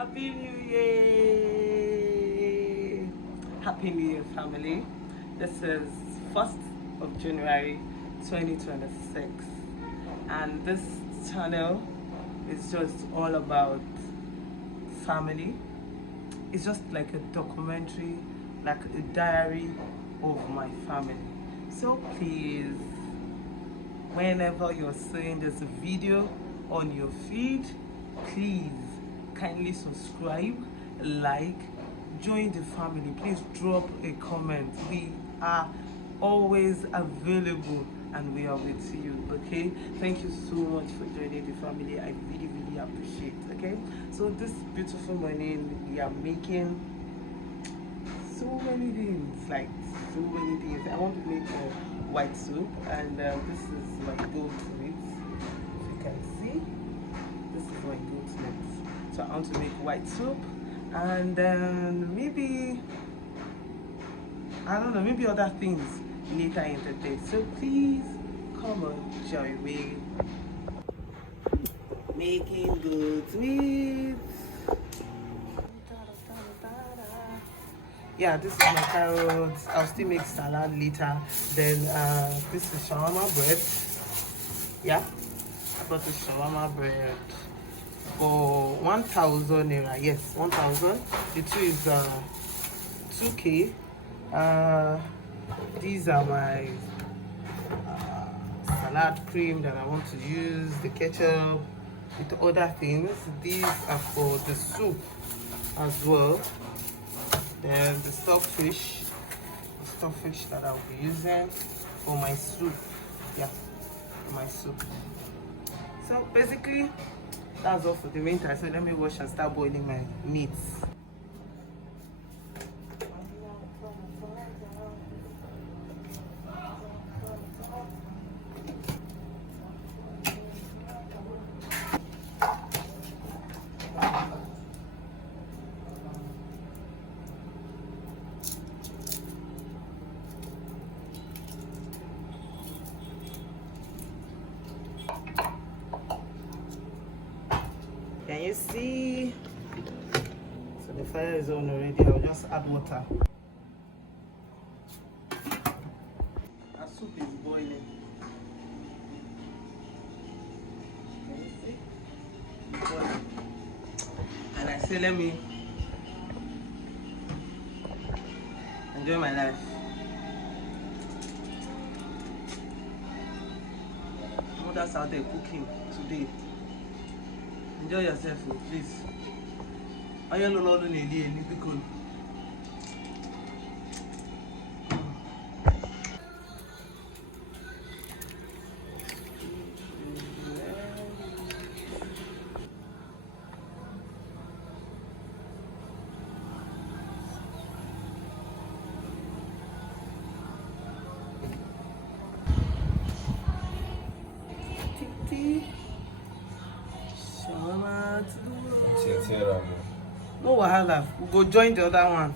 Happy New Year! Happy New Year, family. This is 1st of January 2026, and this channel is just all about family. It's just like a documentary, like a diary of my family. So please, whenever you're seeing this video on your feed, please kindly subscribe, like, join the family. Please drop a comment. We are always available and we are with you. Okay, thank you so much for joining the family. I really appreciate. Okay, so this beautiful morning we are making so many things, like so many things. I want to make a white soup, and this is my goat meat. If you can see, this is my goat meat. So I want to make white soup, and then maybe, I don't know, maybe other things later in the day. So please come on, join me. Making goat meat. Yeah, this is my carrots. I'll still make salad later. Then this is shawarma bread. Yeah, I bought this shawarma bread for 1,000 naira. Yes, 1,000. The two is 2K. These are my salad cream that I want to use, the ketchup, with other things. These are for the soup as well. Then the stockfish that I'll be using for my soup. Yeah, for my soup. So basically, that's all for the meantime. So let me wash and start boiling my meats. Can you see? So the fire is on already. I'll just add water. Our soup is boiling. Can you see? It's boiling. And I say, let me enjoy my life. Mothers out there cooking today. Enjoy yourself, please. I don't know what you need because no wahala, we go join the other one.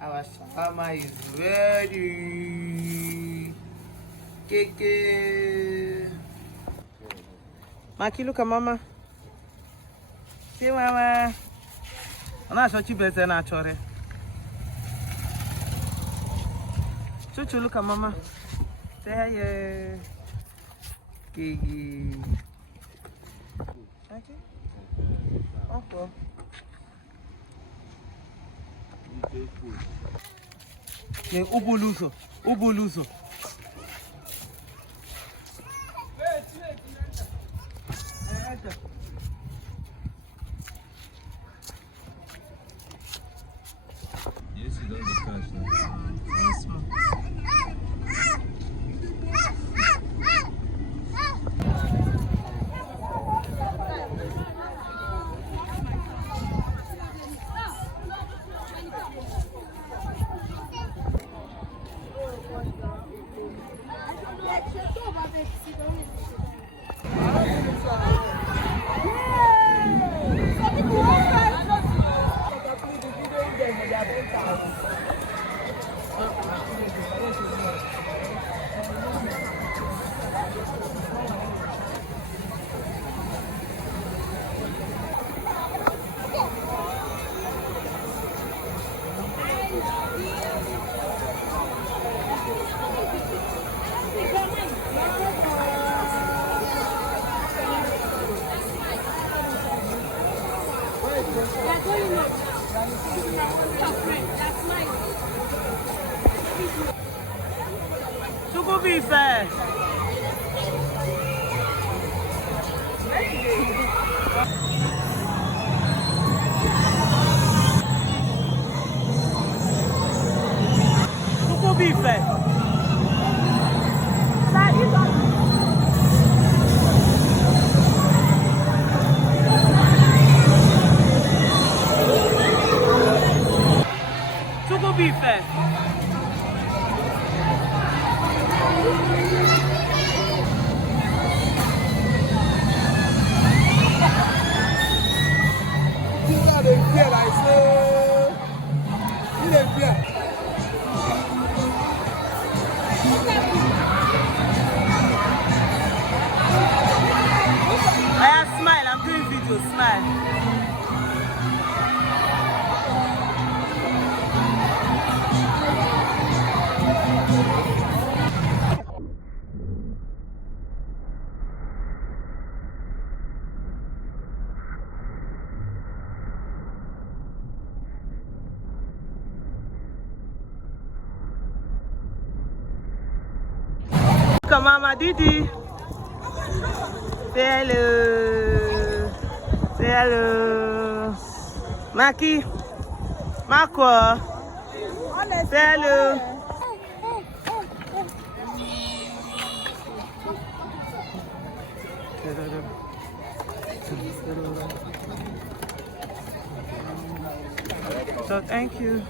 Our shawarma is ready. Keke. Maki, look at mama. See mama. I'm not sure you better naturally. Chuchu, look at mama. Say hi. Kiki. Okay. Okay. Yeah, ubuluso. Yes, you don't catch now. Yes, ma'am. Chukwubife. Chukwubife. Chukwubife. Smile, I'm doing video, smile. Come Mama Didi. Say hello. Say hello. Maki. Marco. Say hello. So thank you.